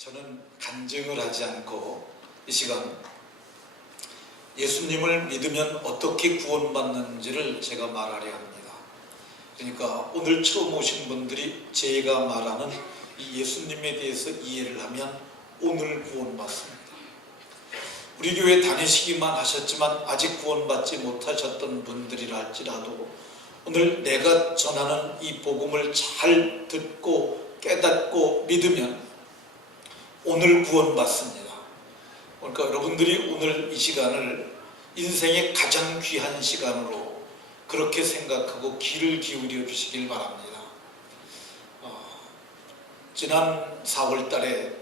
저는 간증을 하지 않고 이 시간 예수님을 믿으면 어떻게 구원받는지를 제가 말하려 합니다. 그러니까 오늘 처음 오신 분들이 제가 말하는 이 예수님에 대해서 이해를 하면 오늘 구원받습니다. 우리 교회 다니시기만 하셨지만 아직 구원받지 못하셨던 분들이라 할지라도 오늘 내가 전하는 이 복음을 잘 듣고 깨닫고 믿으면 오늘 구원받습니다. 그러니까 여러분들이 오늘 이 시간을 인생의 가장 귀한 시간으로 그렇게 생각하고 귀를 기울여 주시길 바랍니다. 어, 지난 4월 달에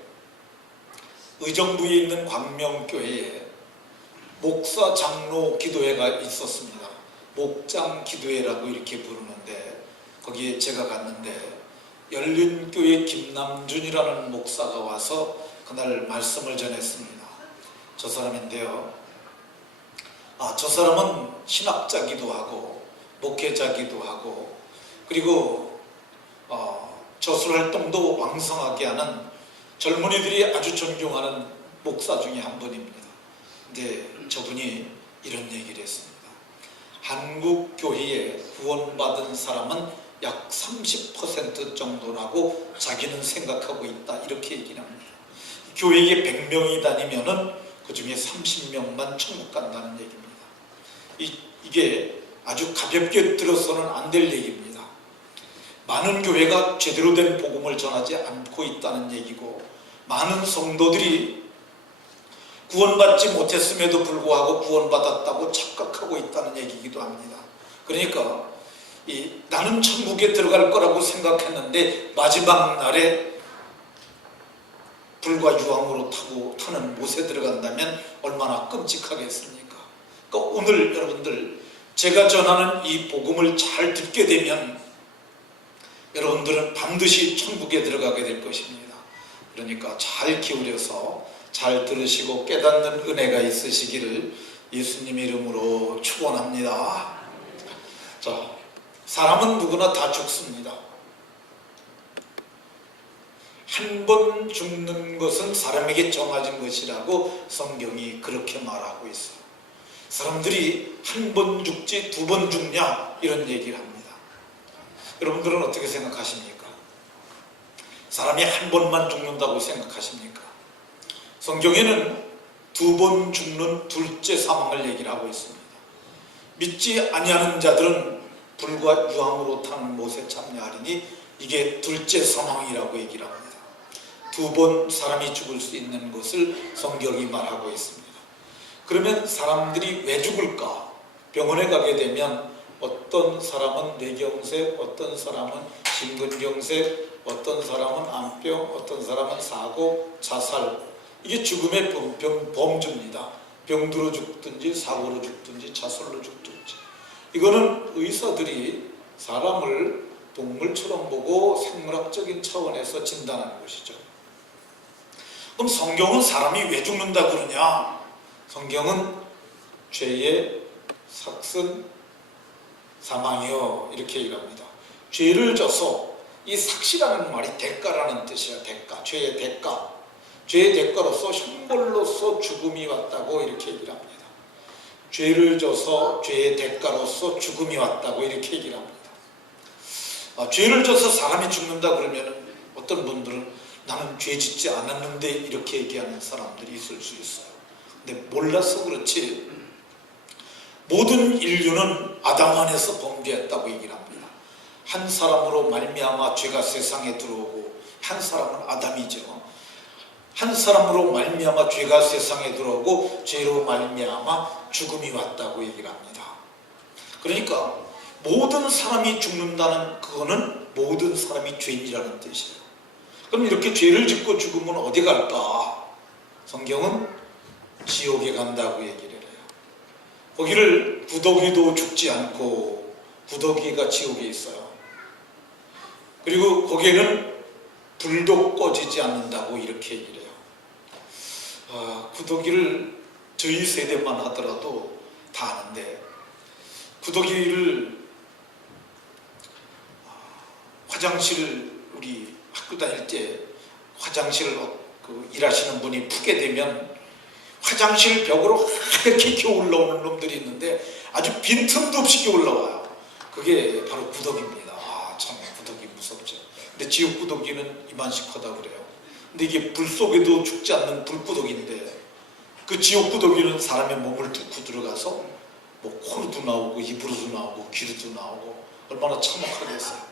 의정부에 있는 광명교회에 목사 장로 기도회가 있었습니다. 목장 기도회라고 이렇게 부르는데 거기에 제가 갔는데 열린교회 김남준이라는 목사가 와서 그날 말씀을 전했습니다. 저 사람인데요. 아, 저 사람은 신학자기도 하고 목회자기도 하고 그리고 어, 저술 활동도 왕성하게 하는 젊은이들이 아주 존경하는 목사 중에 한 분입니다. 근데 저분이 이런 얘기를 했습니다. 한국 교회에 구원받은 사람은 약 30% 정도라고 자기는 생각하고 있다. 이렇게 얘기를 합니다. 교회에 100명이 다니면은 그 중에 30명만 천국 간다는 얘기입니다. 이, 이게 아주 가볍게 들어서는 안 될 얘기입니다. 많은 교회가 제대로 된 복음을 전하지 않고 있다는 얘기고 많은 성도들이 구원받지 못했음에도 불구하고 구원받았다고 착각하고 있다는 얘기이기도 합니다. 그러니까 이 나는 천국에 들어갈 거라고 생각했는데 마지막 날에 불과 유황으로 타고 타는 못에 들어간다면 얼마나 끔찍하겠습니까? 그러니까 오늘 여러분들 제가 전하는 이 복음을 잘 듣게 되면 여러분들은 반드시 천국에 들어가게 될 것입니다. 그러니까 잘 기울여서 잘 들으시고 깨닫는 은혜가 있으시기를 예수님 이름으로 축원합니다. 자, 사람은 누구나 다 죽습니다. 한 번 죽는 것은 사람에게 정해진 것이라고 성경이 그렇게 말하고 있어요. 사람들이 한 번 죽지 두 번 죽냐 이런 얘기를 합니다. 여러분들은 어떻게 생각하십니까? 사람이 한 번만 죽는다고 생각하십니까? 성경에는 두 번 죽는 둘째 사망을 얘기를 하고 있습니다. 믿지 아니하는 자들은 불과 유황으로 타는 못에 참여하리니 이게 둘째 사망이라고 얘기를 합니다. 두 번 사람이 죽을 수 있는 것을 성경이 말하고 있습니다. 그러면 사람들이 왜 죽을까? 병원에 가게 되면 어떤 사람은 뇌경색, 어떤 사람은 심근경색, 어떤 사람은 암병, 어떤 사람은 사고, 자살. 이게 죽음의 범, 병, 범주입니다. 병들어 죽든지 사고로 죽든지 자살로 죽든지. 이거는 의사들이 사람을 동물처럼 보고 생물학적인 차원에서 진단하는 것이죠. 그럼 성경은 사람이 왜 죽는다 그러냐? 성경은 죄의 삭슨 사망이요 이렇게 얘기합니다. 죄를 져서 이 삭시라는 말이 대가라는 뜻이야 대가 죄의 대가 죄의 대가로서 형벌로서 죽음이 왔다고 이렇게 얘기를 합니다. 죄를 져서 죄의 대가로서 죽음이 왔다고 이렇게 얘기를 합니다. 아, 죄를 져서 사람이 죽는다 그러면 어떤 분들은 나는 죄 짓지 않았는데 이렇게 얘기하는 사람들이 있을 수 있어요. 근데 몰라서 그렇지 모든 인류는 아담 안에서 범죄했다고 얘기를 합니다. 한 사람으로 말미암아 죄가 세상에 들어오고 한 사람은 아담이죠. 한 사람으로 말미암아 죄가 세상에 들어오고 죄로 말미암아 죽음이 왔다고 얘기를 합니다. 그러니까 모든 사람이 죽는다는 그거는 모든 사람이 죄인이라는 뜻이에요. 그럼 이렇게 죄를 짓고 죽으면 어디 갈까? 성경은 지옥에 간다고 얘기를 해요. 거기를 구더기도 죽지 않고 구더기가 지옥에 있어요. 그리고 거기에는 불도 꺼지지 않는다고 이렇게 얘기를 해요. 아, 구더기를 저희 세대만 하더라도 다 아는데 구더기를 화장실 우리 학교 다닐 때 화장실을 어- 그 일하시는 분이 푸게 되면 화장실 벽으로 이렇게 기어 올라오는 놈들이 있는데 아주 빈틈도 없이 올라와요. 그게 바로 구더기입니다. 아, 참 구더기 무섭죠. 근데 지옥 구더기는 이만씩 하다 그래요. 근데 이게 불 속에도 죽지 않는 불구더기인데 그 지옥 구더기는 사람의 몸을 뚫고 들어가서 뭐 코로도 나오고 입으로도 나오고 귀로도 나오고 얼마나 참혹하겠어요.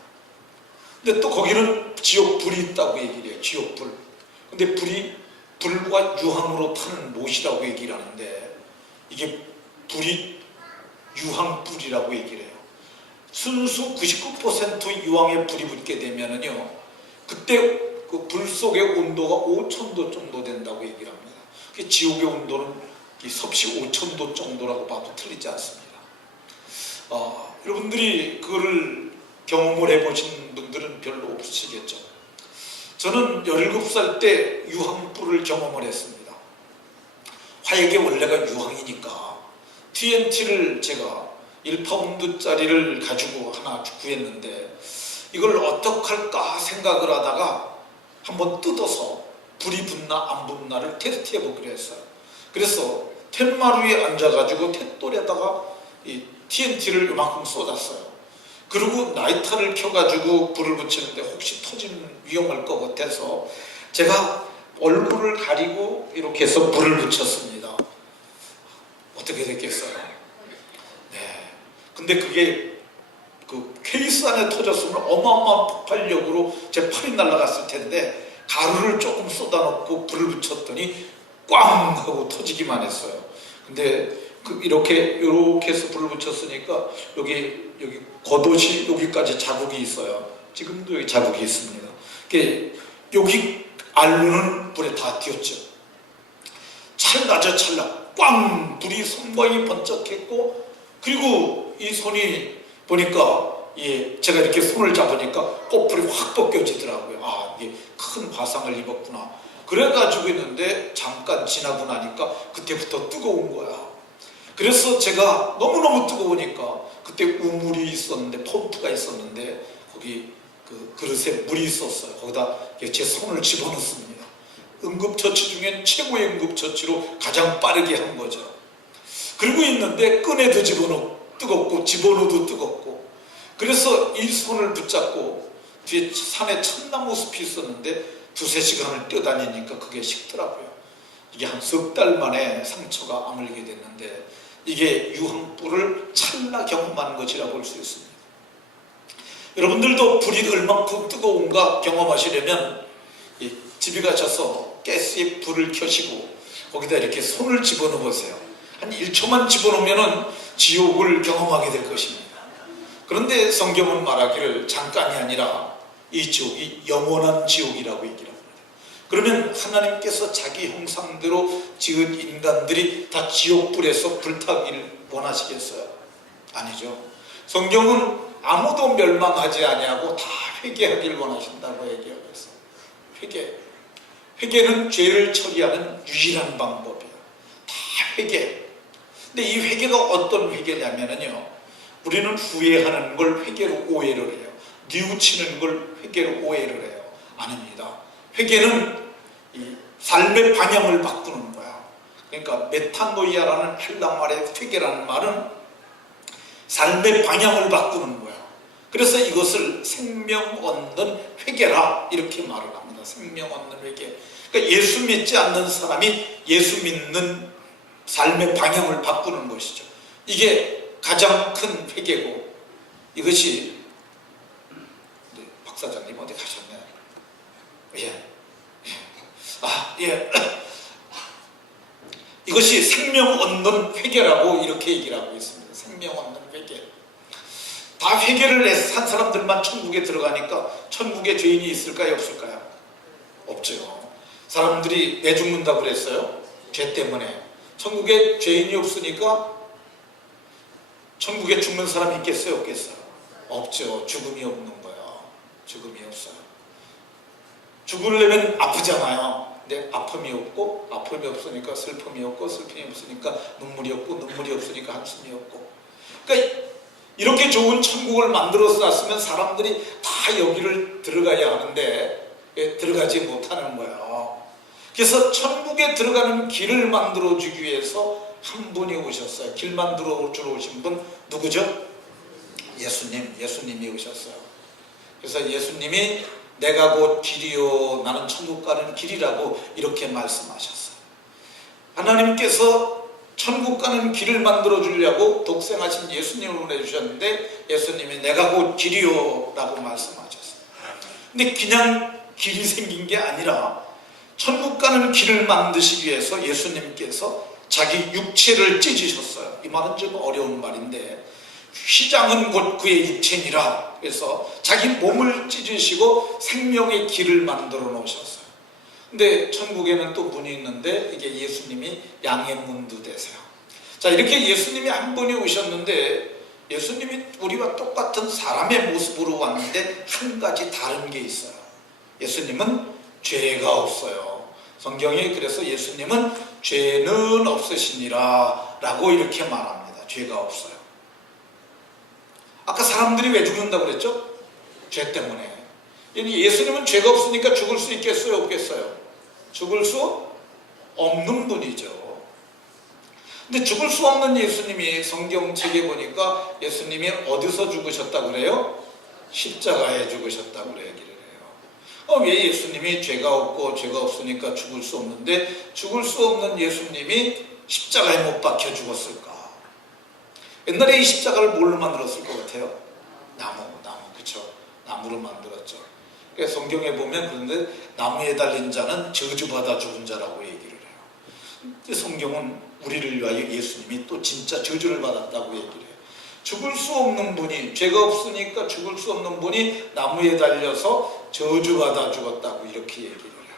근데 또 거기는 지옥 불이 있다고 얘기를 해요. 지옥 불. 근데 불이 불과 유황으로 타는 못이라고 얘기를 하는데 이게 불이 유황불이라고 얘기를 해요. 순수 99% 유황에 불이 붙게 되면은요, 그때 그 불 속의 온도가 5천도 정도 된다고 얘기를 합니다. 그 지옥의 온도는 이 섭씨 5천도 정도라고 봐도 틀리지 않습니다. 어, 여러분들이 그거를 경험을 해보신 분들은 별로 없으시겠죠. 저는 17살 때 유황불을 경험을 했습니다. 화약이 원래가 유황이니까 TNT를 제가 1파운드짜리를 가지고 하나 구했는데 이걸 어떻게 할까 생각을 하다가 한번 뜯어서 불이 붙나 안 붙나를 테스트해 보기로 했어요. 그래서 텐마루 위에 앉아가지고 탯돌에다가 이 TNT를 이만큼 쏟았어요. 그리고 나이터를 켜가지고 불을 붙이는데 혹시 터지는 위험할 것 같아서 제가 얼굴을 가리고 이렇게 해서 불을 붙였습니다. 어떻게 됐겠어요? 네. 근데 그게 그 케이스 안에 터졌으면 어마어마한 폭발력으로 제 팔이 날아갔을 텐데 가루를 조금 쏟아놓고 불을 붙였더니 꽝 하고 터지기만 했어요. 근데 그 이렇게 이렇게 해서 불을 붙였으니까 여기 여기 겉옷이 여기까지 자국이 있어요. 지금도 여기 자국이 있습니다. 여기 알루는 불에 다 튀었죠. 찰나죠 찰나. 꽝 불이 손광이 번쩍했고 그리고 이 손이 보니까 예, 제가 이렇게 손을 잡으니까 꽃불이 확 벗겨지더라고요. 아, 이게 큰 화상을 입었구나. 그래가지고 있는데 잠깐 지나고 나니까 그때부터 뜨거운 거야. 그래서 제가 너무너무 뜨거우니까 그때 우물이 있었는데 펌프가 있었는데 거기 그 그릇에 물이 있었어요. 거기다 제 손을 집어넣습니다. 응급처치 중엔 최고의 응급처치로 가장 빠르게 한 거죠. 그러고 있는데 꺼내도 집어넣고 뜨겁고 집어넣어도 뜨겁고 그래서 이 손을 붙잡고 뒤에 산에 참나무 숲이 있었는데 두세 시간을 뛰어다니니까 그게 식더라고요. 이게 한 석 달 만에 상처가 아물게 됐는데 이게 유황불을 찰나 경험한 것이라 볼 수 있습니다. 여러분들도 불이 얼만큼 뜨거운가 경험하시려면 이 집에 가셔서 가스에 불을 켜시고 거기다 이렇게 손을 집어넣어 보세요. 한 1초만 집어넣으면 지옥을 경험하게 될 것입니다. 그런데 성경은 말하기를 잠깐이 아니라 이 지옥이 영원한 지옥이라고 얘기를 합니다. 그러면 하나님께서 자기 형상대로 지은 인간들이 다 지옥불에서 불타기를 원하시겠어요? 아니죠. 성경은 아무도 멸망하지 아니하고 다 회개하길 원하신다고 얘기하고 있어요. 회개. 회개는 죄를 처리하는 유일한 방법이에요. 다 회개. 근데 이 회개가 어떤 회개냐면요. 우리는 후회하는 걸 회개로 오해를 해요. 뉘우치는 걸 회개로 오해를 해요. 아닙니다. 회개는 이 삶의 방향을 바꾸는 거야. 그러니까 메탄노이아라는 헬라 말의 회개라는 말은 삶의 방향을 바꾸는 거야. 그래서 이것을 생명 얻는 회개라 이렇게 말을 합니다. 생명 얻는 회개. 그러니까 예수 믿지 않는 사람이 예수 믿는 삶의 방향을 바꾸는 것이죠. 이게 가장 큰 회개고 이것이 네, 박 사장님 어디 가셨나요? 예. 아, 예. 이것이 생명 얻는 회개라고 이렇게 얘기를 하고 있습니다. 생명 얻는 회개. 다 회개를 한 사람들만 천국에 들어가니까 천국에 죄인이 있을까요? 없을까요? 없죠. 사람들이 왜 죽는다고 그랬어요? 죄 때문에. 천국에 죄인이 없으니까 천국에 죽는 사람이 있겠어요? 없겠어요? 없죠. 죽음이 없는 거예요. 죽음이 없어요. 죽으려면 아프잖아요. 근데 아픔이 없고 아픔이 없으니까 슬픔이 없고 슬픔이 없으니까 눈물이 없고 눈물이 없으니까 한숨이 없고 그러니까 이렇게 좋은 천국을 만들어서 놨으면 사람들이 다 여기를 들어가야 하는데 예, 들어가지 못하는 거예요. 그래서 천국에 들어가는 길을 만들어 주기 위해서 한 분이 오셨어요. 길 만들어 주러 오신 분 누구죠? 예수님, 예수님이 오셨어요. 그래서 예수님이 내가 곧 길이요 나는 천국 가는 길이라고 이렇게 말씀하셨어요. 하나님께서 천국 가는 길을 만들어 주려고 독생하신 예수님을 보내주셨는데 예수님이 내가 곧 길이요 라고 말씀하셨어요. 근데 그냥 길이 생긴 게 아니라 천국 가는 길을 만드시기 위해서 예수님께서 자기 육체를 찢으셨어요. 이 말은 좀 어려운 말인데 휘장은 곧 그의 육체니라 그래서 자기 몸을 찢으시고 생명의 길을 만들어 놓으셨어요. 근데 천국에는 또 문이 있는데 이게 예수님이 양의 문도 되세요. 자 이렇게 예수님이 한 분이 오셨는데 예수님이 우리와 똑같은 사람의 모습으로 왔는데 한 가지 다른 게 있어요. 예수님은 죄가 없어요. 성경이 그래서 예수님은 죄는 없으시니라 라고 이렇게 말합니다. 죄가 없어요. 아까 사람들이 왜 죽는다고 그랬죠? 죄 때문에. 예수님은 죄가 없으니까 죽을 수 있겠어요? 없겠어요? 죽을 수 없는 분이죠. 근데 죽을 수 없는 예수님이 성경책에 보니까 예수님이 어디서 죽으셨다고 그래요? 십자가에 죽으셨다고 그래요. 어, 왜 예수님이 죄가 없고 죄가 없으니까 죽을 수 없는데 죽을 수 없는 예수님이 십자가에 못 박혀 죽었을까? 옛날에 이 십자가를 뭘로 만들었을 것 같아요? 나무, 나무, 그쵸? 나무로 만들었죠. 성경에 보면 그런데 나무에 달린 자는 저주받아 죽은 자라고 얘기를 해요. 성경은 우리를 위하여 예수님이 또 진짜 저주를 받았다고 얘기를 해요. 죽을 수 없는 분이 죄가 없으니까 죽을 수 없는 분이 나무에 달려서 저주받아 죽었다고 이렇게 얘기를 해요.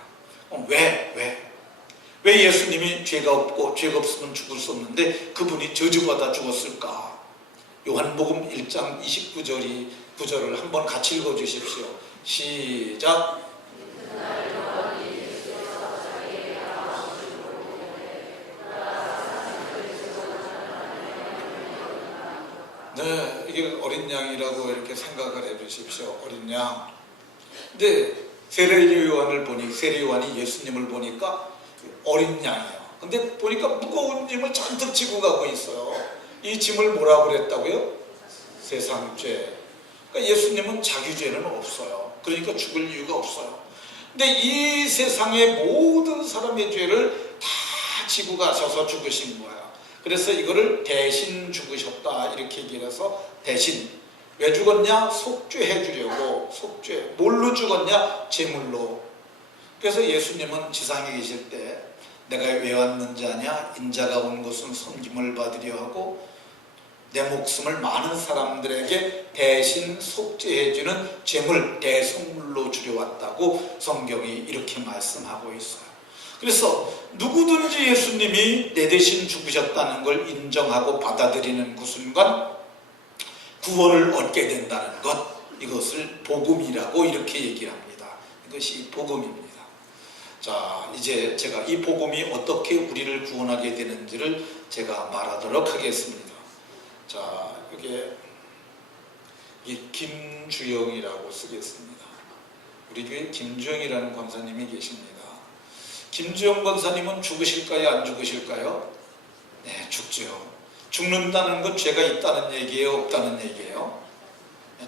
어, 왜? 왜? 왜 예수님이 죄가 없고 죄가 없으면 죽을 수 없는데 그분이 저주받아 죽었을까? 요한복음 1장 29절이 9절을 한번 같이 읽어 주십시오. 시작. 네, 이게 어린 양이라고 이렇게 생각을 해 주십시오. 어린 양. 근데 세례 요한을 보니 세례 요한이 예수님을 보니까 어린 양이에요. 근데 보니까 무거운 짐을 잔뜩 지고 가고 있어요. 이 짐을 뭐라고 그랬다고요? 세상 죄. 그러니까 예수님은 자기 죄는 없어요. 그러니까 죽을 이유가 없어요. 근데 이 세상의 모든 사람의 죄를 다 지고 가셔서 죽으신 거예요. 그래서 이거를 대신 죽으셨다 이렇게 얘기를 해서 대신 왜 죽었냐? 속죄해 주려고 속죄. 뭘로 죽었냐? 제물로. 그래서 예수님은 지상에 계실 때 내가 왜 왔는지 아냐? 인자가 온 것은 섬김을 받으려 하고 내 목숨을 많은 사람들에게 대신 속죄해주는 제물 대성물로 주려 왔다고 성경이 이렇게 말씀하고 있어요. 그래서 누구든지 예수님이 내 대신 죽으셨다는 걸 인정하고 받아들이는 그 순간 구원을 얻게 된다는 것 이것을 복음이라고 이렇게 얘기를 합니다. 이것이 복음입니다. 자, 이제 제가 이 복음이 어떻게 우리를 구원하게 되는지를 제가 말하도록 하겠습니다. 자, 여기에 이 김주영이라고 쓰겠습니다. 우리 교회 김주영이라는 권사님이 계십니다. 김주영 권사님은 죽으실까요? 안 죽으실까요? 네, 죽죠. 죽는다는 건 죄가 있다는 얘기예요? 없다는 얘기예요?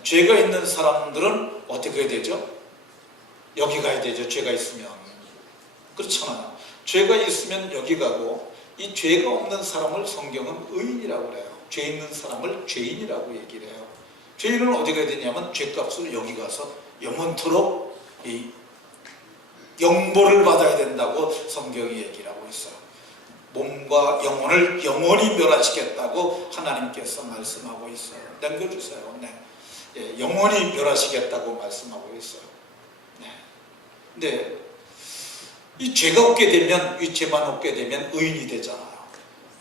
죄가 있는 사람들은 어떻게 되죠? 여기 가야 되죠. 죄가 있으면. 그렇잖아요. 죄가 있으면 여기 가고 이 죄가 없는 사람을 성경은 의인이라고 그래요. 죄 있는 사람을 죄인이라고 얘기를 해요. 죄인은 어디 가야 되냐면 죄값을 여기 가서 영원토록 이 영보를 받아야 된다고 성경이 얘기를. 몸과 영혼을 영원히 멸하시겠다고 하나님께서 말씀하고 있어요. 남겨주세요. 네. 예, 영원히 멸하시겠다고 말씀하고 있어요. 네. 근데 이 죄가 없게 되면 이 죄만 없게 되면 의인이 되잖아요.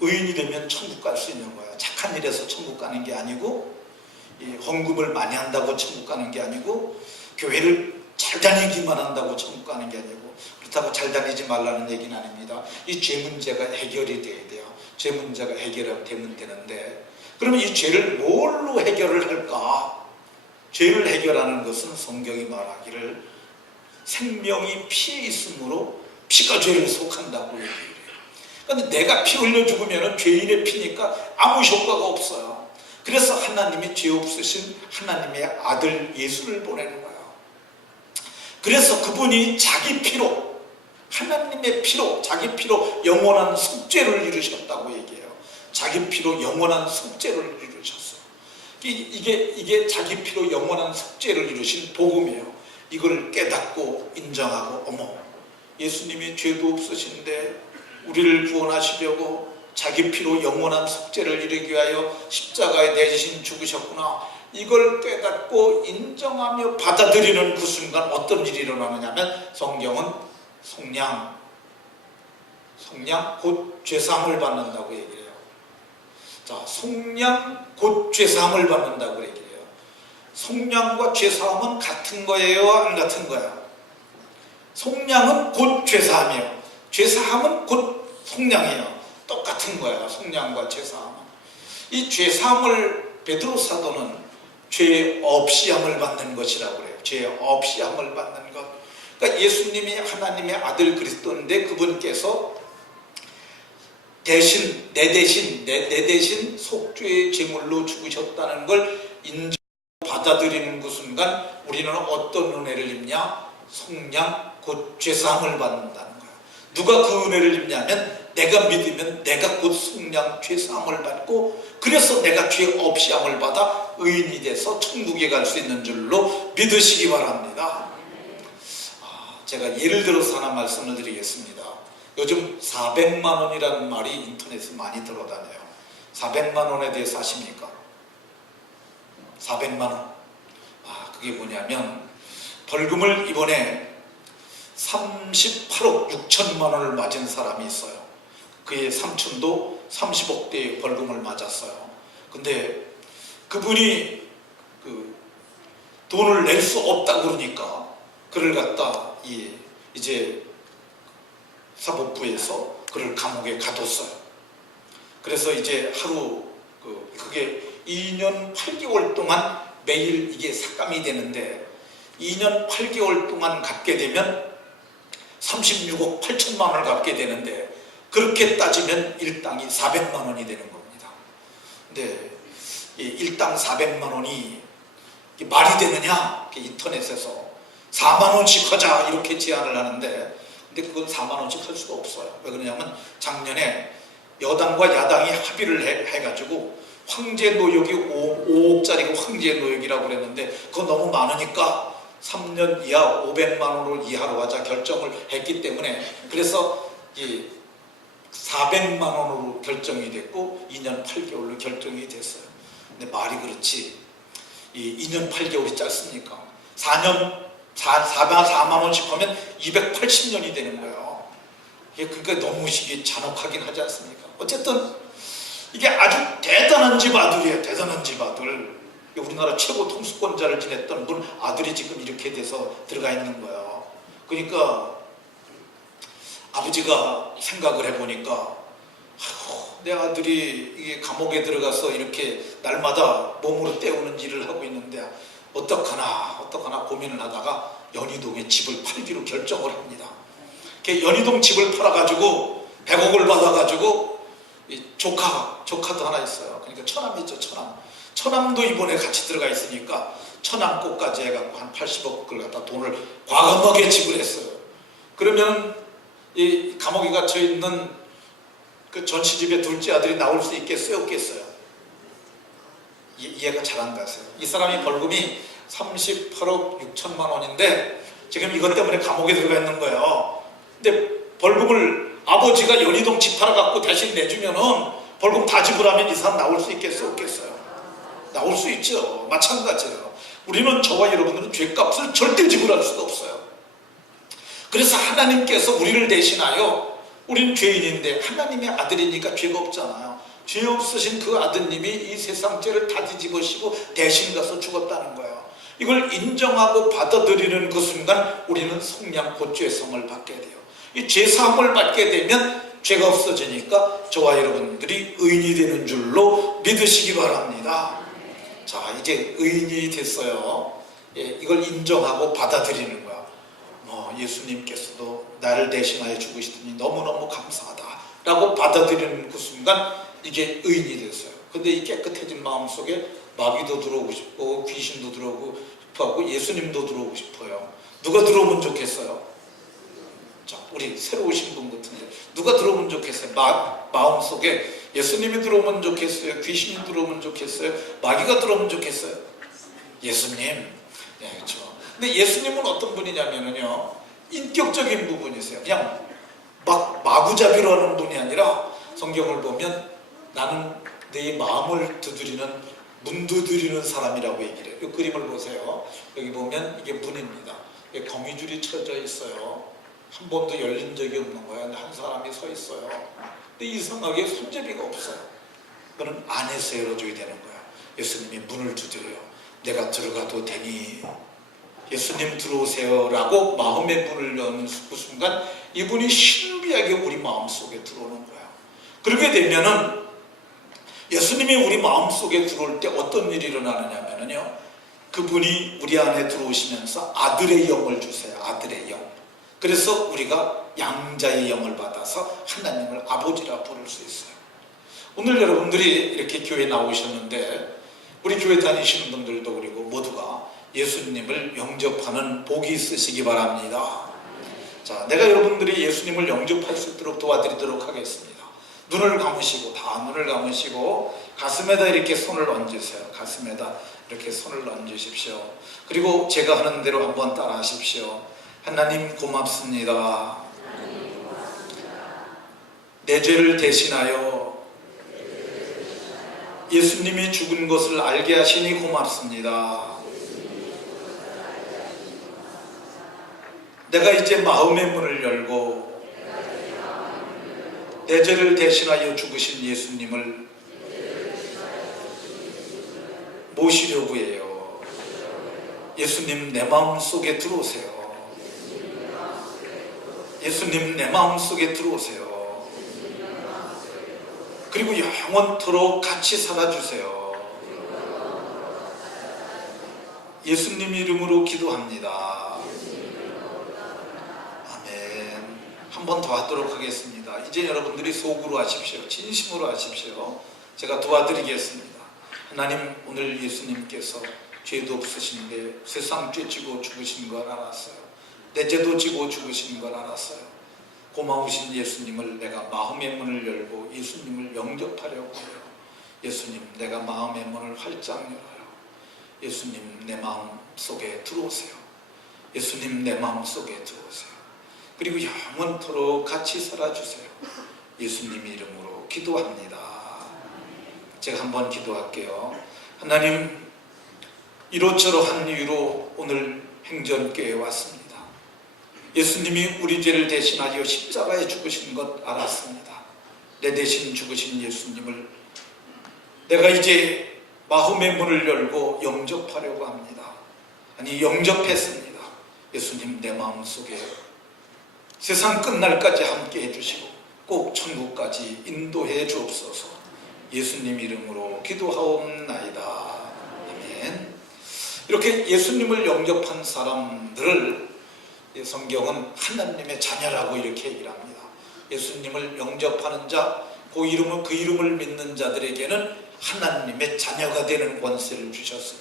의인이 되면 천국 갈 수 있는 거예요. 착한 일에서 천국 가는 게 아니고 이 헌금을 많이 한다고 천국 가는 게 아니고 교회를 잘 다니기만 한다고 천국 가는 게 아니고 그렇다고 잘 다니지 말라는 얘기는 아닙니다. 이 죄 문제가 해결이 돼야 돼요. 죄 문제가 해결되면 되는데 그러면 이 죄를 뭘로 해결을 할까? 죄를 해결하는 것은 성경이 말하기를 생명이 피에 있으므로 피가 죄를 속한다고 얘기를 해요. 근데 내가 피 흘려 죽으면 죄인의 피니까 아무 효과가 없어요. 그래서 하나님이 죄 없으신 하나님의 아들 예수를 보내는 거예요. 그래서 그분이 자기 피로 하나님의 피로 자기 피로 영원한 속죄를 이루셨다고 얘기해요. 자기 피로 영원한 속죄를 이루셨어. 이- 이게 이게 자기 피로 영원한 속죄를 이루신 복음이에요. 이걸 깨닫고 인정하고 어머 예수님이 죄도 없으신데 우리를 구원하시려고 자기 피로 영원한 속죄를 이루기 위하여 십자가에 내지신 죽으셨구나. 이걸 깨닫고 인정하며 받아들이는 그 순간 어떤 일이 일어나느냐면 성경은 속량, 속량 곧 죄사함을 받는다고 얘기를 해요. 자, 속량 곧 죄사함을 받는다고 얘기를 해요. 속량과 죄사함은 같은 거예요, 안 같은 거야? 속량은 곧 죄사함이에요. 죄사함은 곧 속량이에요. 똑같은 거야, 속량과 죄사함은. 이 죄사함을 베드로 사도는 죄 없이 함을 받는 것이라고 그래요. 죄 없이 함을 받는 것. 그러니까 예수님이 하나님의 아들 그리스도인데 그분께서 대신 내 대신 내, 내 대신 속죄의 제물로 죽으셨다는 걸 인정 받아들이는 그 순간 우리는 어떤 은혜를 입냐? 속량 곧 죄사함을 받는다는 거야. 누가 그 은혜를 입냐면 내가 믿으면 내가 곧 속량 죄사함을 받고 그래서 내가 죄 없이 함을 받아 의인이 돼서 천국에 갈 수 있는 줄로 믿으시기 바랍니다. 아, 제가 예를 들어서 하나 말씀을 드리겠습니다. 요즘 400만 원이라는 말이 인터넷에 많이 돌아다녀요. 400만 원에 대해서 아십니까? 400만 원. 아, 그게 뭐냐면 벌금을 이번에 38억 6천만 원을 맞은 사람이 있어요. 그의 삼촌도 30억대의 벌금을 맞았어요. 근데 그분이 그 돈을 낼 수 없다 그러니까 그를 갖다 이 이제 사법부에서 그를 감옥에 가뒀어요. 그래서 이제 하루 그 그게 2년 8개월 동안 매일 이게 삭감이 되는데 2년 8개월 동안 갚게 되면 36억 8천만 원을 갚게 되는데 그렇게 따지면 일당이 400만 원이 되는 겁니다. 근데 이 일당 400만 원이 말이 되느냐? 인터넷에서 4만 원씩 하자 이렇게 제안을 하는데 근데 그건 4만 원씩 할 수가 없어요. 왜 그러냐면 작년에 여당과 야당이 합의를 해, 해가지고 황제 노역이 5, 억짜리가 황제 노역이라고 그랬는데 그거 너무 많으니까 3년 이하 500만 원을 이하로 하자 결정을 했기 때문에 그래서 이 400만 원으로 결정이 됐고 2년 8개월로 결정이 됐어요. 근데 말이 그렇지 이 2년 8개월이 짧습니까? 4년 4, 4만 4만 원씩 하면 280년이 되는 거예요. 이게 그러니까 너무 이게 잔혹하긴 하지 않습니까? 어쨌든 이게 아주 대단한 집 아들이에요. 대단한 집 아들. 우리나라 최고 통수권자를 지냈던 분 아들이 지금 이렇게 돼서 들어가 있는 거예요. 그러니까 아버지가 생각을 해보니까 내 아들이 감옥에 들어가서 이렇게 날마다 몸으로 때우는 일을 하고 있는데 어떡하나 어떡하나 고민을 하다가 연희동에 집을 팔기로 결정을 합니다. 연희동 집을 팔아가지고 100억을 받아가지고 이 조카 조카도 하나 있어요. 그러니까 처남 있죠 처남. 처남도 이번에 같이 들어가 있으니까 처남꽃까지 해갖고 한 80억을 갖다 돈을 과감하게 지불했어요. 그러면 이 감옥에 갇혀 있는 그 전시집의 둘째 아들이 나올 수 있겠어요, 없겠어요? 이, 이해 가 잘 안 가세요. 이 사람이 벌금이 38억 6천만 원인데 지금 이것 때문에 감옥에 들어가 있는 거예요. 근데 벌금을 아버지가 연희동 집 하나 갖고 대신 내주면은 벌금 다 지불하면 이 사람 나올 수 있겠어요, 없겠어요? 나올 수 있죠. 마찬가지예요. 우리는 저와 여러분들은 죄값을 절대 지불할 수가 없어요. 그래서 하나님께서 우리를 대신하여 우리는 죄인인데 하나님의 아들이니까 죄가 없잖아요. 죄 없으신 그 아드님이 이 세상 죄를 다 뒤집으시고 대신 가서 죽었다는 거예요. 이걸 인정하고 받아들이는 그 순간 우리는 성량 곧죄성을 받게 돼요. 이 죄사함을 받게 되면 죄가 없어지니까 저와 여러분들이 의인이 되는 줄로 믿으시기 바랍니다. 자, 이제 의인이 됐어요. 예, 이걸 인정하고 받아들이는 거야. 뭐 예수님께서도 나를 대신하여 죽으시더니 너무너무 감사하다 라고 받아들이는 그 순간 이게 의인이 됐어요. 근데 이 깨끗해진 마음 속에 마귀도 들어오고 싶고 귀신도 들어오고 싶어하고 예수님도 들어오고 싶어요. 누가 들어오면 좋겠어요? 자, 우리 새로 오신 분 같은데 누가 들어오면 좋겠어요? 마, 마음 속에 예수님이 들어오면 좋겠어요? 귀신이 들어오면 좋겠어요? 마귀가 들어오면 좋겠어요? 예수님. 네, 그렇죠. 근데 예수님은 어떤 분이냐면요. 인격적인 부분이세요. 그냥 막 마구잡이로 하는 분이 아니라 성경을 보면 나는 내 마음을 두드리는 문 두드리는 사람이라고 얘기를 해요. 이 그림을 보세요. 여기 보면 이게 문입니다. 이게 거미줄이 쳐져 있어요. 한 번도 열린 적이 없는 거야. 근데 한 사람이 서 있어요. 근데 이상하게 손잡이가 없어요. 그는 안에서 열어줘야 되는 거야. 예수님이 문을 두드려요. 내가 들어가도 되니 예수님 들어오세요라고 마음의 문을 여는 그 순간 이분이 신비하게 우리 마음 속에 들어오는 거예요. 그렇게 되면은 예수님이 우리 마음 속에 들어올 때 어떤 일이 일어나느냐면요. 그분이 우리 안에 들어오시면서 아들의 영을 주세요. 아들의 영. 그래서 우리가 양자의 영을 받아서 하나님을 아버지라 부를 수 있어요. 오늘 여러분들이 이렇게 교회 나오셨는데 우리 교회 다니시는 분들도 그리고 모두가 예수님을 영접하는 복이 있으시기 바랍니다. 자, 내가 여러분들이 예수님을 영접할 수 있도록 도와드리도록 하겠습니다. 눈을 감으시고 다 눈을 감으시고 가슴에다 이렇게 손을 얹으세요. 가슴에다 이렇게 손을 얹으십시오. 그리고 제가 하는 대로 한번 따라 하십시오. 하나님 고맙습니다. 내 죄를 대신하여 예수님이 죽은 것을 알게 하시니 고맙습니다. 내가 이제 마음의 문을 열고 내 죄를 대신하여 죽으신 예수님을 모시려고 해요. 예수님 내 마음 속에 들어오세요. 예수님 내 마음 속에 들어오세요. 그리고 영원토록 같이 살아주세요. 예수님 이름으로 기도합니다. 아멘. 한 번 더 하도록 하겠습니다. 이제 여러분들이 속으로 하십시오. 진심으로 하십시오. 제가 도와드리겠습니다. 하나님, 오늘 예수님께서 죄도 없으신데 세상 죄 지고 죽으신 걸 알았어요. 내 죄도 지고 죽으신 걸 알았어요. 고마우신 예수님을 내가 마음의 문을 열고 예수님을 영접하려고 해요. 예수님, 내가 마음의 문을 활짝 열어요. 예수님, 내 마음 속에 들어오세요. 예수님, 내 마음 속에 들어오세요. 그리고 영원토록 같이 살아주세요. 예수님 이름으로 기도합니다. 제가 한번 기도할게요. 하나님, 이로저로한 이유로 오늘 행전교회에 왔습니다. 예수님이 우리 죄를 대신하여 십자가에 죽으신 것 알았습니다. 내 대신 죽으신 예수님을 내가 이제 마음의 문을 열고 영접하려고 합니다. 아니 영접했습니다. 예수님 내 마음 속에 세상 끝날까지 함께 해주시고 꼭 천국까지 인도해 주옵소서. 예수님 이름으로 기도하옵나이다. 아멘. 이렇게 예수님을 영접한 사람들을 이 성경은 하나님의 자녀라고 이렇게 얘기를 합니다. 예수님을 영접하는 자, 그 이름을 그 이름을 믿는 자들에게는 하나님의 자녀가 되는 권세를 주셨으니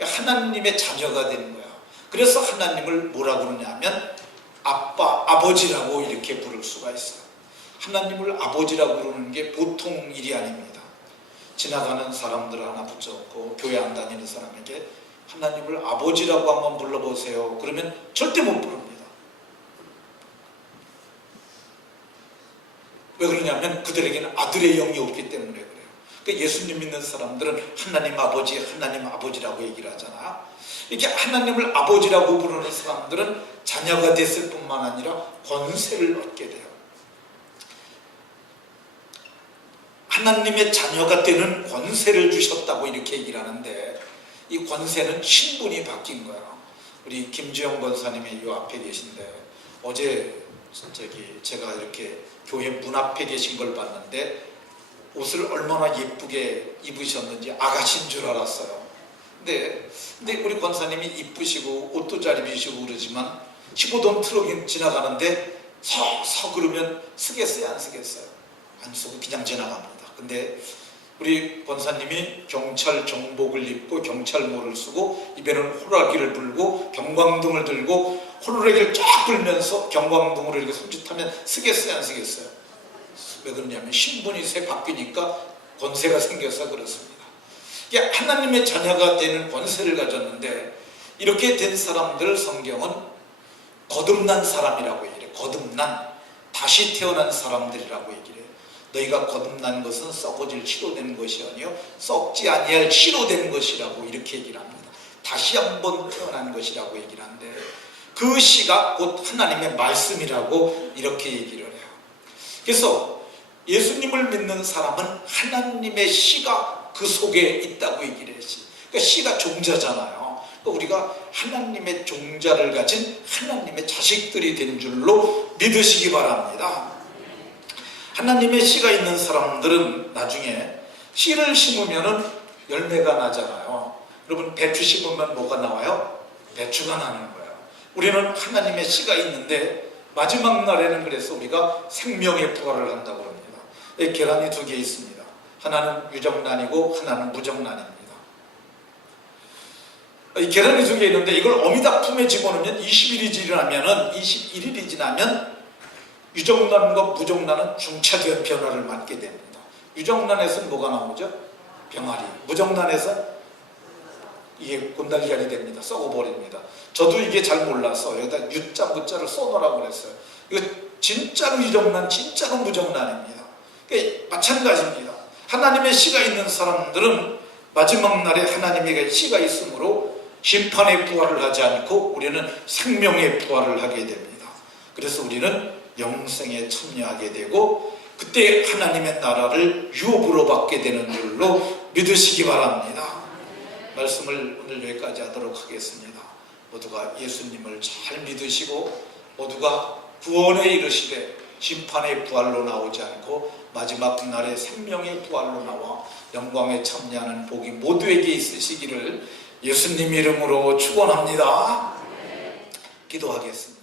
하나님의 자녀가 되는 거야. 그래서 하나님을 뭐라 그러냐면 아빠, 아버지라고 이렇게 부를 수가 있어요. 하나님을 아버지라고 부르는 게 보통 일이 아닙니다. 지나가는 사람들 하나 붙잡고 교회 안 다니는 사람에게 하나님을 아버지라고 한번 불러보세요. 그러면 절대 못 부릅니다. 왜 그러냐면 그들에게는 아들의 영이 없기 때문에 그러니까 예수님 믿는 사람들은 하나님 아버지, 하나님 아버지라고 얘기를 하잖아. 이렇게 하나님을 아버지라고 부르는 사람들은 자녀가 됐을 뿐만 아니라 권세를 얻게 돼요. 하나님의 자녀가 되는 권세를 주셨다고 이렇게 얘기를 하는데 이 권세는 신분이 바뀐 거야. 우리 김주영 권사님이 이 앞에 계신데 어제 저기 제가 이렇게 교회 문 앞에 계신 걸 봤는데 옷을 얼마나 예쁘게 입으셨는지 아가씨인 줄 알았어요. 근데, 근데 우리 권사님이 이쁘시고 옷도 잘 입으시고 그러지만 15돈 트럭이 지나가는데 서 서 그러면 쓰겠어요 안 쓰겠어요? 안 쓰고 그냥 지나갑니다. 근데 우리 권사님이 경찰 정복을 입고 경찰모를 쓰고 입에는 호라기를 불고 경광등을 들고 호루라기를 쫙 불면서 경광등으로 이렇게 손짓하면 쓰겠어요 안 쓰겠어요? 왜 그러냐면 신분이 새 바뀌니까 권세가 생겨서 그렇습니다. 이게 하나님의 자녀가 되는 권세를 가졌는데 이렇게 된 사람들 성경은 거듭난 사람이라고 얘기해. 거듭난 다시 태어난 사람들이라고 얘기해. 너희가 거듭난 것은 썩어질 치료된 것이 아니요 썩지 아니할 치료된 것이라고 이렇게 얘기를 합니다. 다시 한번 태어난 것이라고 얘기를 하는데 그 시가 곧 하나님의 말씀이라고 이렇게 얘기를 해요. 그래서 예수님을 믿는 사람은 하나님의 시가 그 속에 있다고 얘기를 했지. 그러니까 시가 종자잖아요. 그러니까 우리가 하나님의 종자를 가진 하나님의 자식들이 된 줄로 믿으시기 바랍니다. 하나님의 씨가 있는 사람들은 나중에 씨를 심으면은 열매가 나잖아요. 여러분 배추 심으면 뭐가 나와요? 배추가 나는 거예요. 우리는 하나님의 씨가 있는데 마지막 날에는 그래서 우리가 생명의 부활을 한다고 합니다. 이 계란이 두 개 있습니다. 하나는 유정란이고 하나는 무정란입니다. 이 계란이 두 개 있는데 이걸 어미닭 품에 집어넣으면 20일이 지나면은 21일이 지나면 유정란과 무정란은 중차대한 변화를 맞게 됩니다. 유정란에서는 뭐가 나오죠? 병아리. 무정란에서 이게 곤달걀이 됩니다. 썩어버립니다. 저도 이게 잘 몰라서 여기다 유자 무자를 써놓으라고 그랬어요. 이거 진짜로 유정란, 진짜로 무정란입니다. 마찬가지입니다. 하나님의 씨가 있는 사람들은 마지막 날에 하나님의 씨가 있으므로 심판의 부활을 하지 않고 우리는 생명의 부활을 하게 됩니다. 그래서 우리는 영생에 참여하게 되고 그때 하나님의 나라를 유업으로 받게 되는 줄로 믿으시기 바랍니다. 말씀을 오늘 여기까지 하도록 하겠습니다. 모두가 예수님을 잘 믿으시고 모두가 구원에 이르시되 심판의 부활로 나오지 않고 마지막 날에 생명의 부활로 나와 영광에 참여하는 복이 모두에게 있으시기를 예수님 이름으로 축원합니다. 기도하겠습니다.